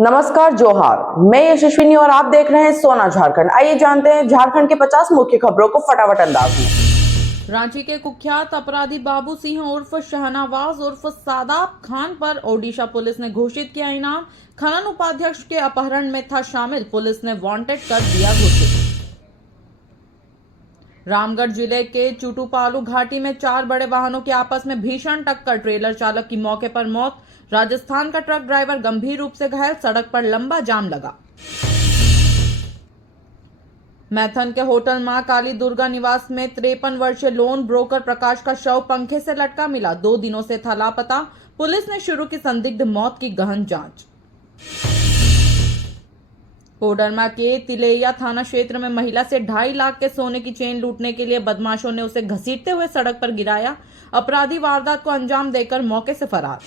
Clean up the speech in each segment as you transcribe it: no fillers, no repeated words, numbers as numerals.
नमस्कार, जोहार। मैं यशस्विनी और आप देख रहे हैं सोना झारखंड। आइए जानते हैं झारखंड के 50 मुख्य खबरों को फटाफट अंदाज में। रांची के कुख्यात अपराधी बाबू सिंह उर्फ शहनवाज उर्फ सादाब खान पर ओडिशा पुलिस ने घोषित किया इनाम। खनन उपाध्यक्ष के अपहरण में था शामिल, पुलिस ने वांटेड कर दिया घोषित। रामगढ़ जिले के चुटुपालू घाटी में 4 बड़े वाहनों की आपस में भीषण टक्कर, ट्रेलर चालक की मौके पर मौत। राजस्थान का ट्रक ड्राइवर गंभीर रूप से घायल, सड़क पर लंबा जाम लगा। मैथन के होटल मां काली दुर्गा निवास में 53 वर्षीय लोन ब्रोकर प्रकाश का शव पंखे से लटका मिला, 2 दिनों से था लापता। पुलिस ने शुरू की संदिग्ध मौत की गहन जांच। कोडरमा के तिलैया थाना क्षेत्र में महिला से 2.5 लाख के सोने की चेन लूटने के लिए बदमाशों ने उसे घसीटते हुए सड़क पर गिराया। अपराधी वारदात को अंजाम देकर मौके से फरार।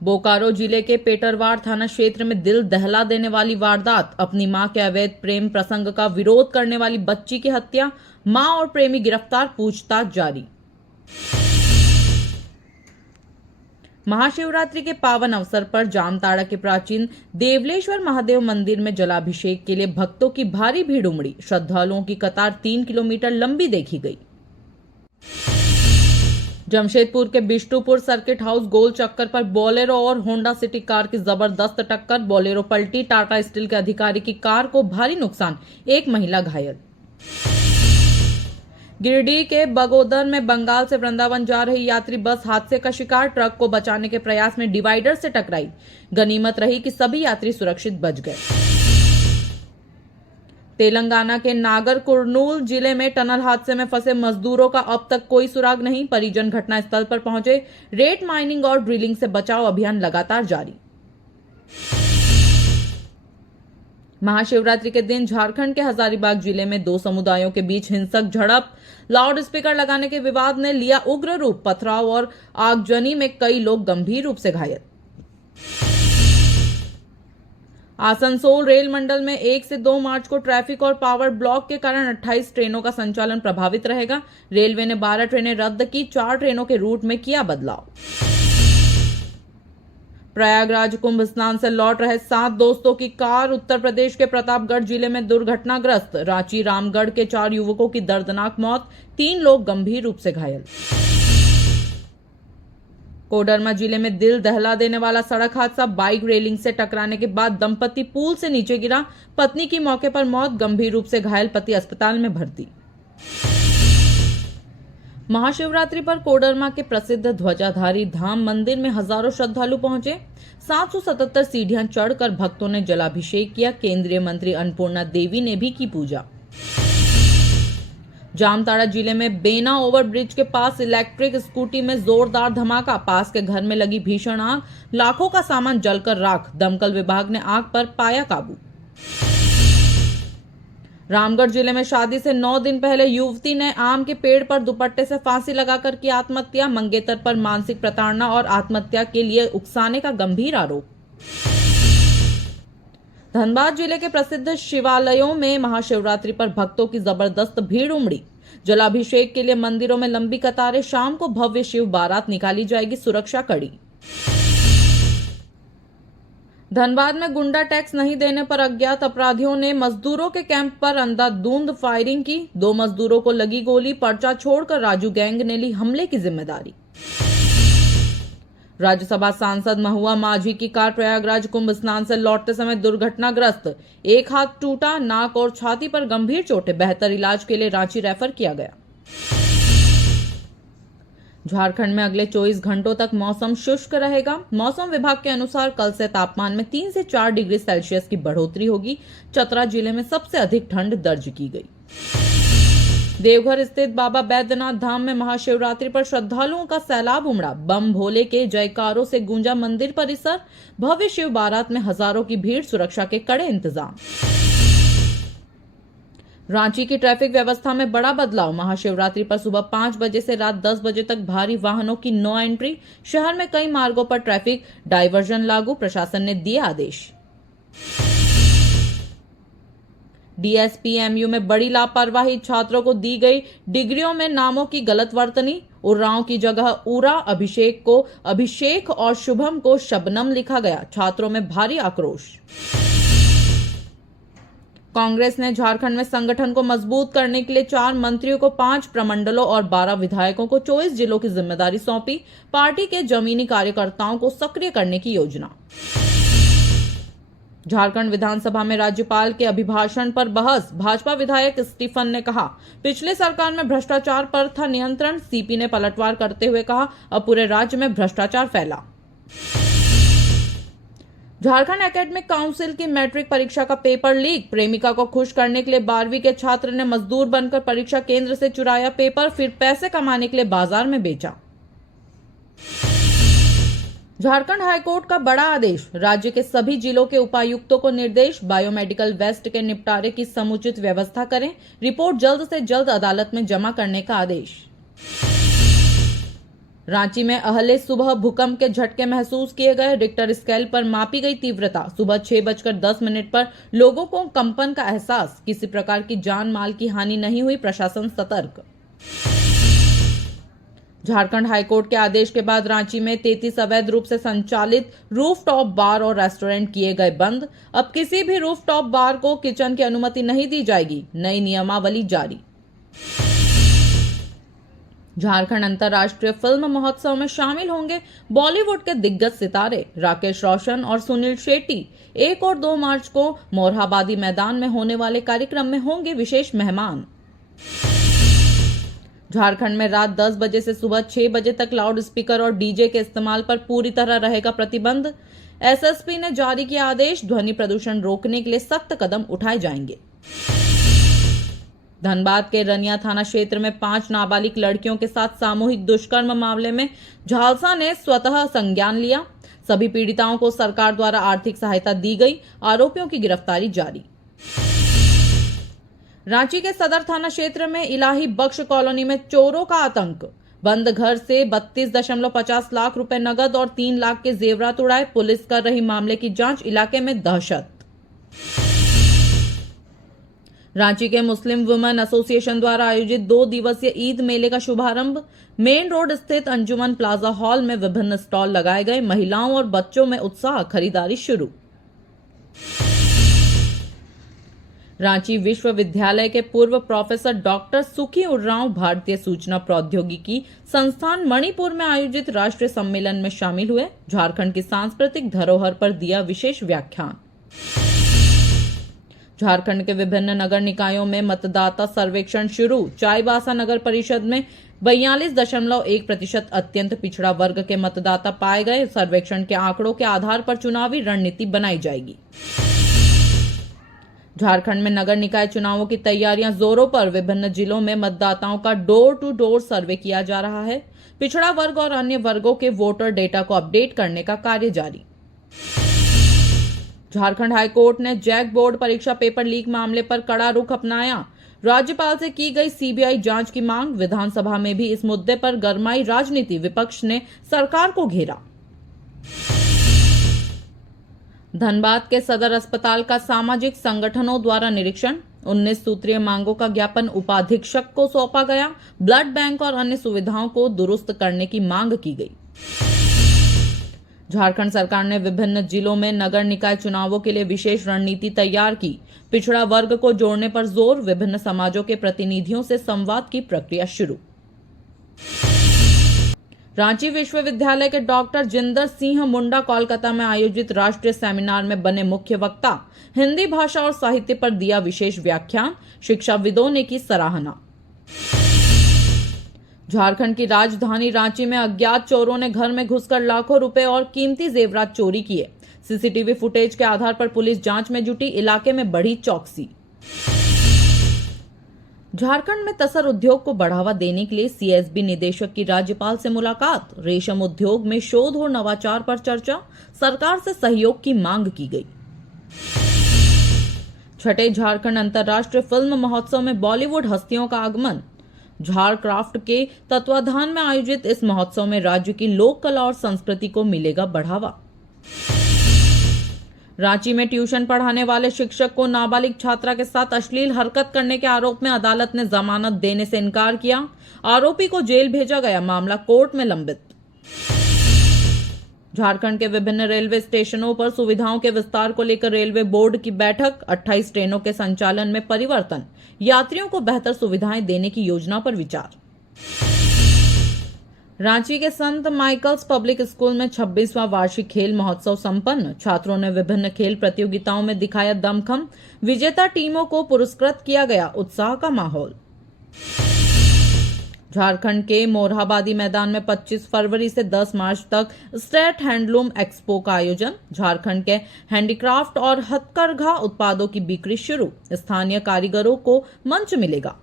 बोकारो जिले के पेटरवार थाना क्षेत्र में दिल दहला देने वाली वारदात, अपनी मां के अवैध प्रेम प्रसंग का विरोध करने वाली बच्ची की हत्या, मां और प्रेमी गिरफ्तार, पूछताछ जारी। महाशिवरात्रि के पावन अवसर पर जामताड़ा के प्राचीन देवलेश्वर महादेव मंदिर में जलाभिषेक के लिए भक्तों की भारी भीड़ उमड़ी। श्रद्धालुओं की कतार 3 किलोमीटर लंबी देखी गई। जमशेदपुर के बिष्टुपुर सर्किट हाउस गोल चक्कर पर बोलेरो और होंडा सिटी कार की जबरदस्त टक्कर, बोलेरो पलटी, टाटा स्टील के अधिकारी की कार को भारी नुकसान, 1 महिला घायल। गिरिडीह के बगोदर में बंगाल से वृंदावन जा रही यात्री बस हादसे का शिकार, ट्रक को बचाने के प्रयास में डिवाइडर से टकराई। गनीमत रही कि सभी यात्री सुरक्षित बच गए। तेलंगाना के नागर कुर्नूल जिले में टनल हादसे में फंसे मजदूरों का अब तक कोई सुराग नहीं, परिजन घटनास्थल पर पहुंचे। रेत माइनिंग और ड्रिलिंग से बचाव अभियान लगातार जारी। महाशिवरात्रि के दिन झारखंड के हजारीबाग जिले में 2 समुदायों के बीच हिंसक झड़प, लाउड स्पीकर लगाने के विवाद ने लिया उग्र रूप, पथराव और आगजनी में कई लोग गंभीर रूप से घायल। आसनसोल रेल मंडल में 1 से 2 मार्च को ट्रैफिक और पावर ब्लॉक के कारण 28 ट्रेनों का संचालन प्रभावित रहेगा। रेलवे ने 12 ट्रेनें रद्द की, 4 ट्रेनों के रूट में किया बदलाव। प्रयागराज कुंभ स्नान से लौट रहे 7 दोस्तों की कार उत्तर प्रदेश के प्रतापगढ़ जिले में दुर्घटनाग्रस्त। रांची रामगढ़ के 4 युवकों की दर्दनाक मौत, 3 लोग गंभीर रूप से घायल। कोडरमा जिले में दिल दहला देने वाला सड़क हादसा, बाइक रेलिंग से टकराने के बाद दंपति पुल से नीचे गिरा, पत्नी की मौके पर मौत, गंभीर रूप से घायल पति अस्पताल में भर्ती। महाशिवरात्रि पर कोडरमा के प्रसिद्ध ध्वजाधारी धाम मंदिर में हजारों श्रद्धालु पहुंचे। 777 सीढ़ियां चढ़कर भक्तों ने जलाभिषेक किया। केंद्रीय मंत्री अन्नपूर्णा देवी ने भी की पूजा। जामताड़ा जिले में बेना ओवरब्रिज के पास इलेक्ट्रिक स्कूटी में जोरदार धमाका, पास के घर में लगी भीषण आग, लाखों का सामान जलकर राख, दमकल विभाग ने आग पर पाया काबू। रामगढ़ जिले में शादी से 9 दिन पहले युवती ने आम के पेड़ पर दुपट्टे से फांसी लगाकर की आत्महत्या, मंगेतर पर मानसिक प्रताड़ना और आत्महत्या के लिए उकसाने का गंभीर आरोप। धनबाद जिले के प्रसिद्ध शिवालयों में महाशिवरात्रि पर भक्तों की जबरदस्त भीड़ उमड़ी। जलाभिषेक के लिए मंदिरों में लंबी कतारें, शाम को भव्य शिव बारात निकाली जाएगी, सुरक्षा कड़ी। धनबाद में गुंडा टैक्स नहीं देने पर अज्ञात अपराधियों ने मजदूरों के कैंप पर अंधाधुंध फायरिंग की, 2 मजदूरों को लगी गोली, पर्चा छोड़कर राजू गैंग ने ली हमले की जिम्मेदारी। राज्यसभा सांसद महुआ माझी की कार प्रयागराज कुंभ स्नान से लौटते समय दुर्घटनाग्रस्त, 1 हाथ टूटा, नाक और छाती पर गंभीर चोटें, बेहतर इलाज के लिए रांची रेफर किया गया। झारखंड में अगले 24 घंटों तक मौसम शुष्क रहेगा। मौसम विभाग के अनुसार कल से तापमान में 3 से 4 डिग्री सेल्सियस की बढ़ोतरी होगी। चतरा जिले में सबसे अधिक ठंड दर्ज की गई। देवघर स्थित बाबा बैद्यनाथ धाम में महाशिवरात्रि पर श्रद्धालुओं का सैलाब उमड़ा, बम भोले के जयकारों से गूंजा मंदिर परिसर, भव्य शिव बारात में हजारों की भीड़, सुरक्षा के कड़े इंतजाम। रांची की ट्रैफिक व्यवस्था में बड़ा बदलाव, महाशिवरात्रि पर सुबह 5 बजे से रात 10 बजे तक भारी वाहनों की नो एंट्री, शहर में कई मार्गों पर ट्रैफिक डायवर्जन लागू, प्रशासन ने दिए आदेश। डीएसपीएमयू में बड़ी लापरवाही, छात्रों को दी गई डिग्रियों में नामों की गलत वर्तनी, उर्राव की जगह उरा, अभिषेक को अभिषेक और शुभम को शबनम लिखा गया, छात्रों में भारी आक्रोश। कांग्रेस ने झारखंड में संगठन को मजबूत करने के लिए 4 मंत्रियों को 5 प्रमंडलों और 12 विधायकों को 24 जिलों की जिम्मेदारी सौंपी, पार्टी के जमीनी कार्यकर्ताओं को सक्रिय करने की योजना। झारखंड विधानसभा में राज्यपाल के अभिभाषण पर बहस, भाजपा विधायक स्टीफन ने कहा पिछले सरकार में भ्रष्टाचार पर था नियंत्रण, सीपी ने पलटवार करते हुए कहा अब पूरे राज्य में भ्रष्टाचार फैला। झारखंड एकेडमिक काउंसिल की मैट्रिक परीक्षा का पेपर लीक, प्रेमिका को खुश करने के लिए 12वीं के छात्र ने मजदूर बनकर परीक्षा केंद्र से चुराया पेपर, फिर पैसे कमाने के लिए बाजार में बेचा। झारखंड हाईकोर्ट का बड़ा आदेश, राज्य के सभी जिलों के उपायुक्तों को निर्देश, बायोमेडिकल वेस्ट के निपटारे की समुचित व्यवस्था करें, रिपोर्ट जल्द से जल्द अदालत में जमा करने का आदेश। रांची में अहले सुबह भूकंप के झटके महसूस किए गए, रिक्टर स्केल पर मापी गई तीव्रता, सुबह 6:10 पर लोगों को कंपन का एहसास, किसी प्रकार की जान माल की हानि नहीं हुई, प्रशासन सतर्क। झारखंड हाईकोर्ट के आदेश के बाद रांची में 33 अवैध रूप से संचालित रूफटॉप बार और रेस्टोरेंट किए गए बंद, अब किसी भी रूफटॉप बार को किचन की अनुमति नहीं दी जाएगी, नई नियमावली जारी। झारखंड अंतर्राष्ट्रीय फिल्म महोत्सव में शामिल होंगे बॉलीवुड के दिग्गज सितारे राकेश रोशन और सुनील शेट्टी। 1 और 2 मार्च को मोरहाबादी मैदान में होने वाले कार्यक्रम में होंगे विशेष मेहमान। झारखंड में रात 10 बजे से सुबह 6 बजे तक लाउड स्पीकर और डीजे के इस्तेमाल पर पूरी तरह रहेगा प्रतिबंध। एसएसपी ने जारी किया आदेश, ध्वनि प्रदूषण रोकने के लिए सख्त कदम उठाए जाएंगे। धनबाद के रनिया थाना क्षेत्र में 5 नाबालिग लड़कियों के साथ सामूहिक दुष्कर्म मामले में झालसा ने स्वतः संज्ञान लिया, सभी पीड़िताओं को सरकार द्वारा आर्थिक सहायता दी गई, आरोपियों की गिरफ्तारी जारी। रांची के सदर थाना क्षेत्र में इलाही बख्श कॉलोनी में चोरों का आतंक, बंद घर से 32.50 लाख रुपए नगद और 3 लाख के जेवरात उड़ाए, पुलिस कर रही मामले की जांच, इलाके में दहशत। रांची के मुस्लिम वुमेन एसोसिएशन द्वारा आयोजित 2 दिवसीय ईद मेले का शुभारंभ, मेन रोड स्थित अंजुमन प्लाजा हॉल में विभिन्न स्टॉल लगाए गए, महिलाओं और बच्चों में उत्साह, खरीदारी शुरू। रांची विश्वविद्यालय के पूर्व प्रोफेसर डॉक्टर सुखी उर्राव भारतीय सूचना प्रौद्योगिकी संस्थान मणिपुर में आयोजित राष्ट्रीय सम्मेलन में शामिल हुए, झारखंड की सांस्कृतिक धरोहर पर दिया विशेष व्याख्यान। झारखंड के विभिन्न नगर निकायों में मतदाता सर्वेक्षण शुरू, चाईबासा नगर परिषद में 42.1% अत्यंत पिछड़ा वर्ग के मतदाता पाए गए, सर्वेक्षण के आंकड़ों के आधार पर चुनावी रणनीति बनाई जाएगी। झारखंड में नगर निकाय चुनावों की तैयारियां जोरों पर, विभिन्न जिलों में मतदाताओं का डोर टू डोर सर्वे किया जा रहा है, पिछड़ा वर्ग और अन्य वर्गों के वोटर डेटा को अपडेट करने का कार्य जारी। झारखंड हाईकोर्ट ने जैक बोर्ड परीक्षा पेपर लीक मामले पर कड़ा रुख अपनाया, राज्यपाल से की गई सीबीआई जांच की मांग, विधानसभा में भी इस मुद्दे पर गरमाई राजनीति, विपक्ष ने सरकार को घेरा। धनबाद के सदर अस्पताल का सामाजिक संगठनों द्वारा निरीक्षण, 19 सूत्रीय मांगों का ज्ञापन उपाधीक्षक को सौंपा गया, ब्लड बैंक और अन्य सुविधाओं को दुरुस्त करने की मांग की गई। झारखंड सरकार ने विभिन्न जिलों में नगर निकाय चुनावों के लिए विशेष रणनीति तैयार की, पिछड़ा वर्ग को जोड़ने पर जोर, विभिन्न समाजों के प्रतिनिधियों से संवाद की प्रक्रिया शुरू। रांची विश्वविद्यालय के डॉक्टर जिंदर सिंह मुंडा कोलकाता में आयोजित राष्ट्रीय सेमिनार में बने मुख्य वक्ता, हिंदी भाषा और साहित्य पर दिया विशेष व्याख्यान, शिक्षाविदों ने की सराहना। झारखंड की राजधानी रांची में अज्ञात चोरों ने घर में घुसकर लाखों रुपए और कीमती जेवरात चोरी किए, सीसीटीवी फुटेज के आधार पर पुलिस जांच में जुटी, इलाके में बढ़ी चौकसी। झारखंड में तसर उद्योग को बढ़ावा देने के लिए सीएसबी निदेशक की राज्यपाल से मुलाकात, रेशम उद्योग में शोध और नवाचार पर चर्चा, सरकार से सहयोग की मांग की गई। छठे झारखंड अंतर्राष्ट्रीय फिल्म महोत्सव में बॉलीवुड हस्तियों का आगमन, झारक्राफ्ट के तत्वाधान में आयोजित इस महोत्सव में राज्य की लोक कला और संस्कृति को मिलेगा बढ़ावा। रांची में ट्यूशन पढ़ाने वाले शिक्षक को नाबालिग छात्रा के साथ अश्लील हरकत करने के आरोप में अदालत ने जमानत देने से इनकार किया। आरोपी को जेल भेजा गया, मामला कोर्ट में लंबित। झारखंड के विभिन्न रेलवे स्टेशनों पर सुविधाओं के विस्तार को लेकर रेलवे बोर्ड की बैठक। 28 ट्रेनों के संचालन में परिवर्तन, यात्रियों को बेहतर सुविधाएं देने की योजना पर विचार। रांची के संत माइकल्स पब्लिक स्कूल में 26वां वार्षिक खेल महोत्सव संपन्न। छात्रों ने विभिन्न खेल प्रतियोगिताओं में दिखाया दमखम। विजेता टीमों को पुरस्कृत किया गया, उत्साह का माहौल। झारखंड के मोरहाबादी मैदान में 25 फरवरी से 10 मार्च तक स्टेट हैंडलूम एक्सपो का आयोजन। झारखंड के हैंडीक्राफ्ट और हथकरघा उत्पादों की बिक्री शुरू। स्थानीय कारीगरों को मंच मिलेगा।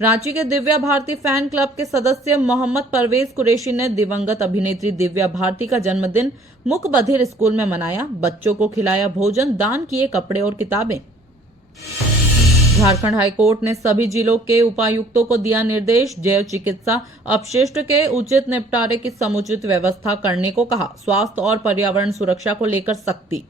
रांची के दिव्या भारती फैन क्लब के सदस्य मोहम्मद परवेज कुरैशी ने दिवंगत अभिनेत्री दिव्या भारती का जन्मदिन मुक बधिर स्कूल में मनाया। बच्चों को खिलाया भोजन, दान किए कपड़े और किताबें। झारखंड हाईकोर्ट ने सभी जिलों के उपायुक्तों को दिया निर्देश। जैव चिकित्सा अपशिष्ट के उचित निपटारे की समुचित व्यवस्था करने को कहा। स्वास्थ्य और पर्यावरण सुरक्षा को लेकर सख्ती।